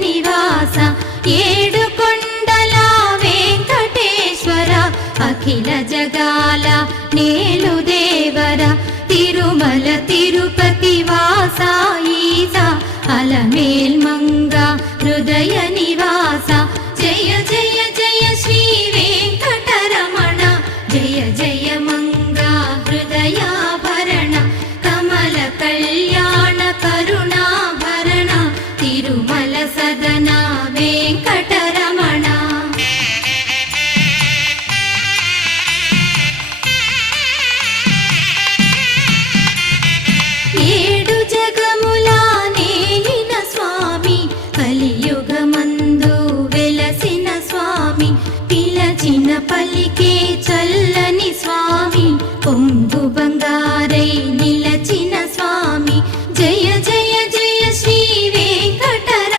నివాస ఏడు కొండల వెంకటేశ్వర అఖిల జగాల నేలు దేవర తిరుమల తిరుపతి వాస ఈస అలమేల్ మంగ హృదయ నివాస జయ జయ జయ శ్రీ వెంకటరమణ జయ జయ మంగ హృదయాభరణ కమల కళ్యాణ కరుణాభరణ తిరుమల సదన వెంకటరమణ ఏడు జగముల నేలిన స్వామి కలియుగము